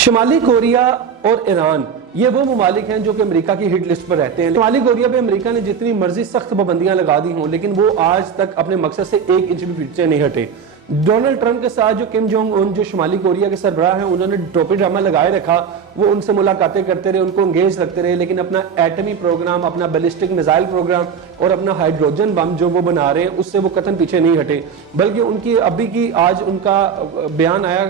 شمالی کوریا اور ایران یہ وہ ممالک ہیں جو کہ امریکہ کی ہٹ لسٹ پر رہتے ہیں۔ شمالی کوریا پہ امریکہ نے جتنی مرضی سخت پابندیاں لگا دی ہوں لیکن وہ آج تک اپنے مقصد سے 1 انچ بھی پیچھے نہیں ہٹے۔ ڈونلڈ ٹرمپ کے ساتھ جو کم جونگ ان جو شمالی کوریا کے سربراہ ہیں انہوں نے ٹوپی ڈرامہ لگائے رکھا، وہ ان سے ملاقاتیں کرتے رہے، ان کو انگیج رکھتے رہے، لیکن اپنا ایٹمی پروگرام، اپنا بیلسٹک میزائل پروگرام اور اپنا ہائیڈروجن بم جو وہ بنا رہے ہیں اس سے وہ قطعاً پیچھے نہیں ہٹے، بلکہ ان کی ابھی کی آج ان کا بیان آیا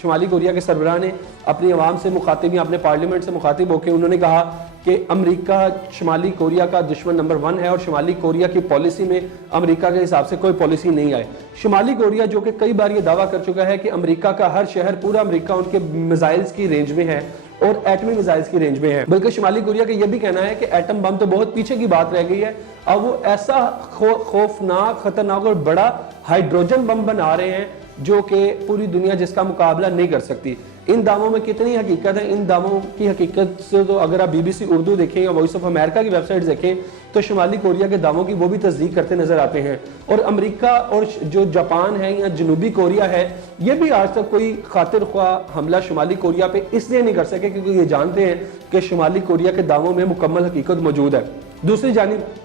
شمالی کوریا کے سربراہ نے اپنی عوام سے مخاطب یا اپنے پارلیمنٹ سے مخاطب ہو کے انہوں نے کہا کہ امریکہ شمالی کوریا کا دشمن نمبر 1 ہے اور شمالی کوریا کی پالیسی میں امریکہ کے حساب سے کوئی پالیسی نہیں آئے۔ شمالی کوریا جو کہ کئی بار یہ دعویٰ کر چکا ہے کہ امریکہ کا ہر شہر، پورا امریکہ ان کے میزائلز کی رینج میں ہے اور ایٹمی میزائلز کی رینج میں ہے، بلکہ شمالی کوریا کا یہ بھی کہنا ہے کہ ایٹم بم تو بہت پیچھے کی بات رہ گئی ہے، اب وہ ایسا خوفناک، خطرناک اور بڑا ہائیڈروجن بم بنا رہے ہیں جو کہ پوری دنیا جس کا مقابلہ نہیں کر سکتی۔ ان دعووں میں کتنی حقیقت ہے؟ ان دعووں کی حقیقت سے تو اگر آپ BBC اردو دیکھیں یا وائس آف امریکہ کی ویب سائٹ دیکھیں تو شمالی کوریا کے دعووں کی وہ بھی تصدیق کرتے نظر آتے ہیں، اور امریکہ اور جو جاپان ہے یا جنوبی کوریا ہے یہ بھی آج تک کوئی خاطر خواہ حملہ شمالی کوریا پہ اس لیے نہیں کر سکے کیونکہ یہ جانتے ہیں کہ شمالی کوریا کے دعووں میں مکمل حقیقت موجود ہے۔ دوسری جانب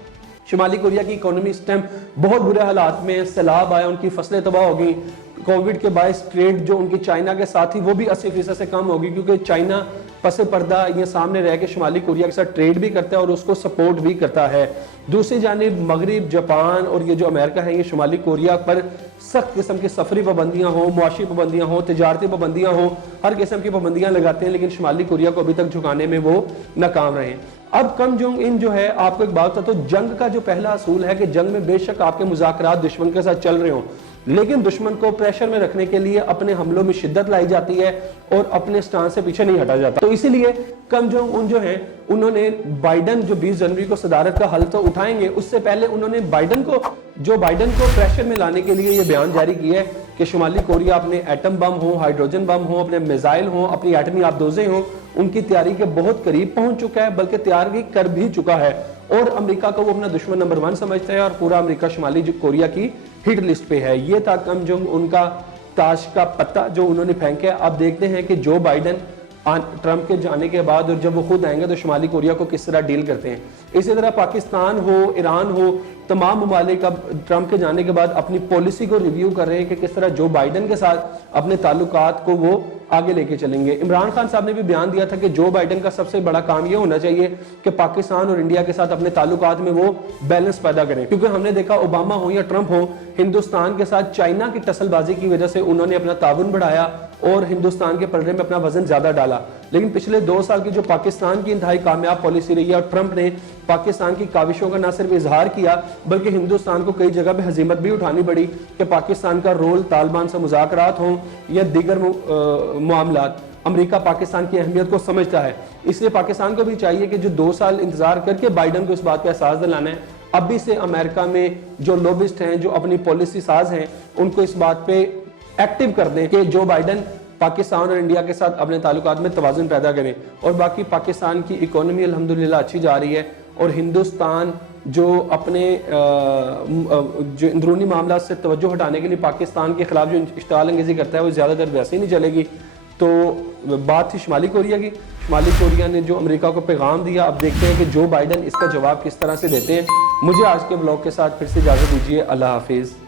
شمالی کوریا کی اکانومی اس ٹائم بہت برے حالات میں، سیلاب آیا، ان کی فصلیں تباہ ہو گئی، کووڈ کے باعث ٹریڈ جو ان کی چائنا کے ساتھ تھی وہ بھی 80% سے کم ہوگی کیونکہ چائنا پس پردہ یہ سامنے رہ کے شمالی کوریا کے ساتھ ٹریڈ بھی کرتا ہے اور اس کو سپورٹ بھی کرتا ہے۔ دوسری جانب مغرب، جاپان اور یہ جو امریکہ ہے یہ شمالی کوریا پر سخت قسم کی سفری پابندیاں ہوں، معاشی پابندیاں ہوں، تجارتی پابندیاں ہوں، ہر قسم کی پابندیاں لگاتے ہیں لیکن شمالی کوریا کو ابھی تک جھکانے میں وہ ناکام رہے ہیں۔ اب کم جونگ ان جو ہے، آپ کو ایک بات بتاتا ہوں، جنگ کا جو پہلا اصول ہے کہ جنگ میں بے شک آپ کے مذاکرات دشمن کے ساتھ چل رہے ہوں لیکن دشمن کو پریشر میں رکھنے کے لیے اپنے حملوں میں شدت لائی جاتی ہے اور اپنے سٹانس سے پیچھے نہیں ہٹا جاتا۔ تو اسی لیے کم جونگ ان جو ہیں انہوں نے بائیڈن جو 20 جنوری کو صدارت کا حل تو اٹھائیں گے، اس سے پہلے انہوں نے بائیڈن کو پریشر میں لانے کے لیے یہ بیان جاری کیا ہے کہ شمالی کوریا اپنے ایٹم بم ہوں، ہائیڈروجن بم ہوں، اپنے میزائل ہوں، اپنی ایٹمی آبدوزیں ہوں، ان کی تیاری کے بہت قریب پہنچ چکا ہے، بلکہ تیاری کر بھی چکا ہے، اور امریکہ کو وہ اپنا دشمن نمبر 1 سمجھتا ہے اور پورا امریکہ شمالی کوریا کی ہٹ لسٹ پہ ہے۔ یہ تھا کم جونگ ان کا تاش کا پتہ جو انہوں نے پھینکا۔ اب دیکھتے ہیں کہ جو بائیڈن ٹرمپ کے جانے کے بعد اور جب وہ خود آئیں گے تو شمالی کوریا کو کس طرح ڈیل کرتے ہیں۔ اسی طرح پاکستان ہو، ایران ہو، تمام ممالک اب ٹرمپ کے جانے کے بعد اپنی پالیسی کو ریویو کر رہے ہیں کہ کس طرح جو بائیڈن کے ساتھ اپنے تعلقات کو وہ آگے لے کے چلیں گے۔ عمران خان صاحب نے بھی بیان دیا تھا کہ جو بائیڈن کا سب سے بڑا کام یہ ہونا چاہیے کہ پاکستان اور انڈیا کے ساتھ اپنے تعلقات میں وہ بیلنس پیدا کریں، کیونکہ ہم نے دیکھا اوباما ہو یا ٹرمپ ہو، ہندوستان کے ساتھ چائنا کی ٹسل بازی کی وجہ سے انہوں نے اپنا تعاون بڑھایا اور ہندوستان کے پلڑے میں اپنا وزن زیادہ ڈالا، لیکن پچھلے 2 سال کی جو پاکستان کی انتہائی کامیاب پالیسی رہی ہے اور ٹرمپ نے پاکستان کی کاوشوں کا نہ صرف اظہار کیا بلکہ ہندوستان کو کئی جگہ پہ ہزیمت بھی اٹھانی پڑی کہ پاکستان کا رول طالبان سے مذاکرات ہوں یا دیگر معاملات، امریکہ پاکستان کی اہمیت کو سمجھتا ہے۔ اس لیے پاکستان کو بھی چاہیے کہ جو 2 سال انتظار کر کے بائیڈن کو اس بات کا احساس دلانا ہے، ابھی سے امریکہ میں جو لوبسٹ ہیں، جو اپنی پالیسی ساز ہیں، ان کو اس بات پہ ایکٹیو کر دیں کہ جو بائیڈن پاکستان اور انڈیا کے ساتھ اپنے تعلقات میں توازن پیدا کریں۔ اور باقی پاکستان کی اکانومی الحمدللہ اچھی جا رہی ہے اور ہندوستان جو اپنے جو اندرونی معاملات سے توجہ ہٹانے کے لیے پاکستان کے خلاف جو اشتعال انگیزی کرتا ہے وہ زیادہ تر ویسے ہی نہیں چلے گی۔ تو بات تھی شمالی کوریا کی، شمالی کوریا نے جو امریکہ کو پیغام دیا، اب دیکھتے ہیں کہ جو بائیڈن اس کا جواب کس طرح سے دیتے ہیں۔ مجھے آج کے بلاگ کے ساتھ پھر سے اجازت دیجیے، اللہ حافظ۔